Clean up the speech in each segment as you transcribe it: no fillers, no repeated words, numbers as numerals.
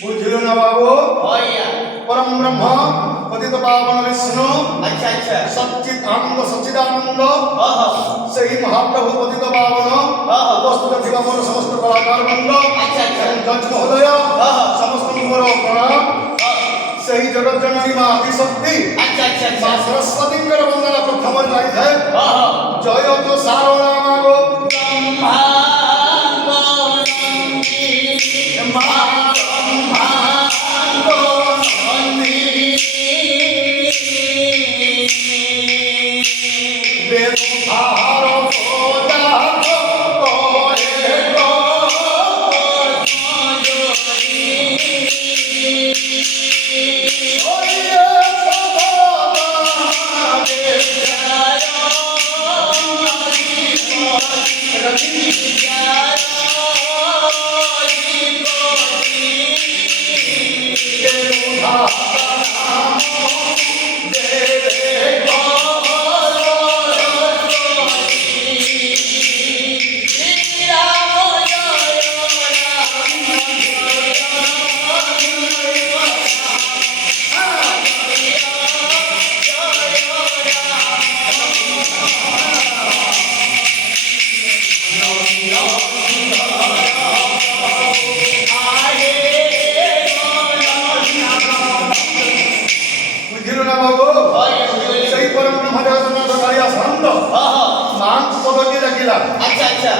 बुझलो ना बाबू परम ब्रह्म पतित पावन विष्णु सच्चित आनंद सच्चिदानंद सही महाप्रभु पतित पावन उपस्थित थिबा मोर समस्त कलाकार वृंद जज महोदय समस्त मोर प्रणाम सही जगत जननी मां आदिशक्ति मां सरस्वती वंदना प्रथम जाई है जय तो सारोला मागो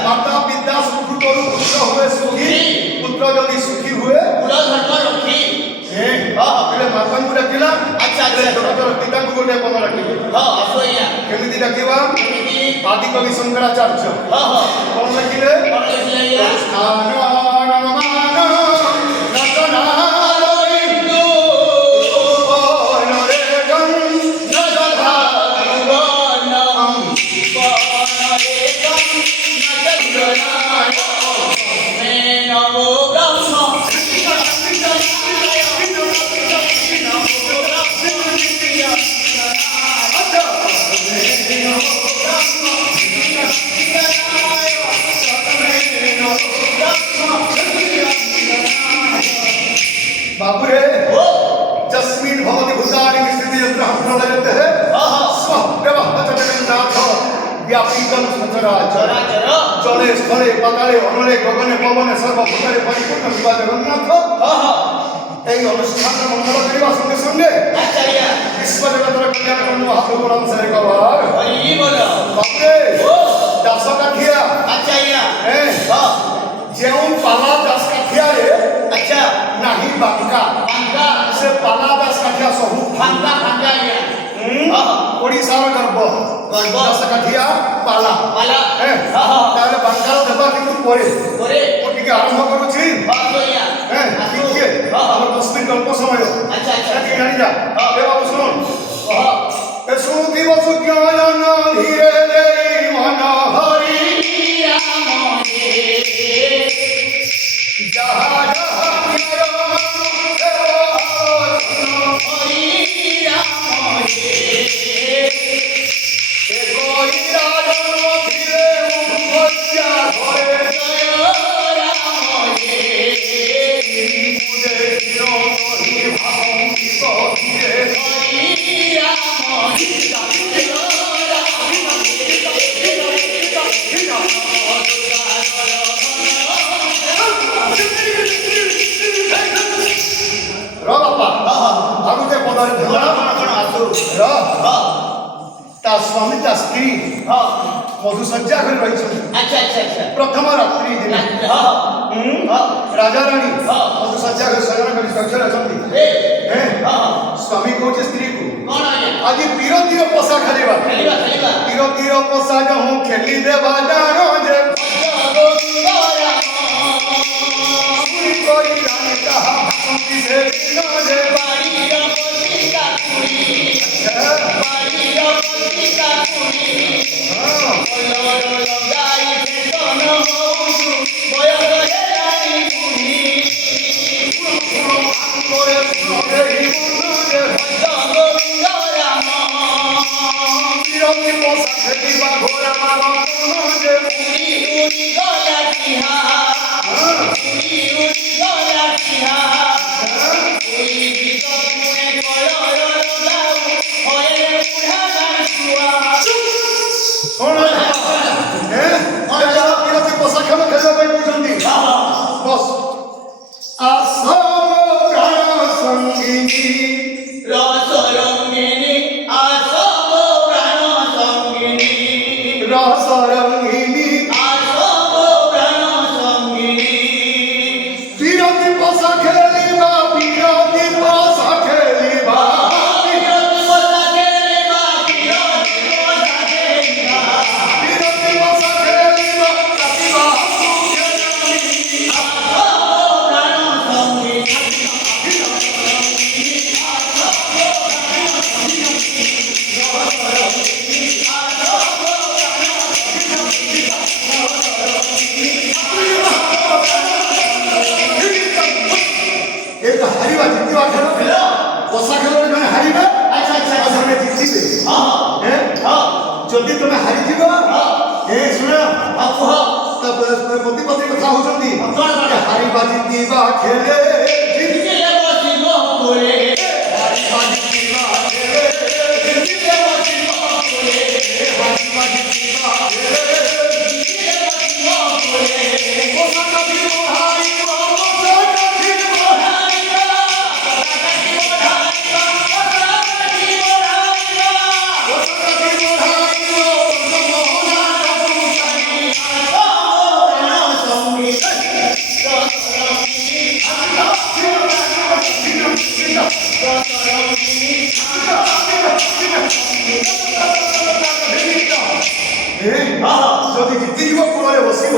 माता पिता सुख करू पुत्र हुए सुखी पुत्र यदि सुखी हुए पूरा धर्म रखी એટલે માતા નું રખીલા એટલે જગતର ପିତା କୁ ଗୋଟେ ପଦ ରଖିବେ ଆସୋଇଆ କେମିତି ରଖିବା କେମିତି ଆଦି କବି ଶଙ୍କରାଚାର୍ଯ୍ୟ କଣ ଲେଖିଲେ ସ୍ଥାନ बाबूरे जस्मिन भवति भूतानि विस्मृति यत्र प्रलयते है स्व व्यवहत जगन्नाथ व्यापीतं सचराचर जले स्थले पाताले अनले गगने पवने सर्वभूतले परिपूर्ण शिवा जगन्नाथ এই অনুষ্ঠান মঙ্গল করিবা সঙ্গে সঙ্গে আচার্য বিশ্ব জগতের কল্যাণ করব মহাপ্রভুর সে কবার হরি বল বাবুরে দাস কাঠিয়া আচার্য যেও পালা দাস কাঠিয়ারে আচ্ছা नाही बांका से पाला दास काठिया सबु फांका या ओडिसा रो गर्भ दास काठिया पाला ताले बांका रो देबा किंतु परे ओटिके आरंभ करूची बातोया ठीक है हमर 10 मिनिट अल्प समय अच्छा ठीक जानि जा ए बाबू सुन ए सुनती बसु ज्ञान धीरे देई मन हरि राम हे जहा ଆସିବାର କଣ ଥିଲା କଣ କଣ ଆସୁ ର ହଁ ତା ସ୍ୱାମୀ ତା ସ୍ତ୍ରୀ ହଁ ମଧୁଶଯ୍ୟା କରି ରହିଛନ୍ତି ଆଚ୍ଛା ଆଚ୍ଛା ଆଚ୍ଛା ପ୍ରଥମ ରାତ୍ରି ଦିନ ହଁ ହଁ ରାଜାରାଣୀ ହଁ। ମଧୁଶଯ୍ୟା କରି ଶୟନ କରି ସ୍ୱଚ୍ଛରେ ଅଛନ୍ତି ଏ ହେଁ, ହଁ ସ୍ୱାମୀ କହୁଛି ସ୍ତ୍ରୀକୁ କଣ ଆଜ୍ଞା ଆଜି ବିରତିର ପୋଷା ଖେଳିବା ଖେଳିବା ଖେଳିବା ବିରତିର ପୋଷା ଯହୁଁ ଖେଳି ଦେବା ଜାଣ ଯେ ଚୁରି କରି ରାଣୀ ତାହା ଭାସନ୍ତି ସେ ଦିନ ଯେ ବିରତି ପୋଷା ଖେଳିବା ଘୋରା ମାର ଯେ କଣ ବିରତି ପୋଷା ଖେଳ ଖେଳିବା ପାଇଁ କହୁଛନ୍ତି ବସ୍ ଆସ ପ୍ରାଣ ସଙ୍ଗିନୀ ରସରଙ୍ଗିନୀ ବିରତି ପୋଷା ଖେଳିବା ବିରତି ପୋଷା ଖେଳିବା ବିରତି ପୋଷା ଖେଳିବା ପ୍ରତିଭା ଏକ ହାରିବା ଜିତିବା ଖେଳ ପୋଷା ଖେଳରେ ଜଣେ ହାରିବେ ଆଉ ଜଣେ ଜିତିବେ ଯଦି ତମେ ହାରିଯିବ ଶୁଣ ମୋଦିପତି କଥା ହଉଛନ୍ତି ହାରିବା ଜିତିବା ଖେଳେ ହାରିବା ଜିତିବା ଖେଳେ ହାରିବା ଜିତିବା ଖେଳେ ପୋଷା କାଠି ବଢାଇବ ପୋଷା କାଠି ଯଦି ଜିତିଯିବ କୂଳରେ ବସିବ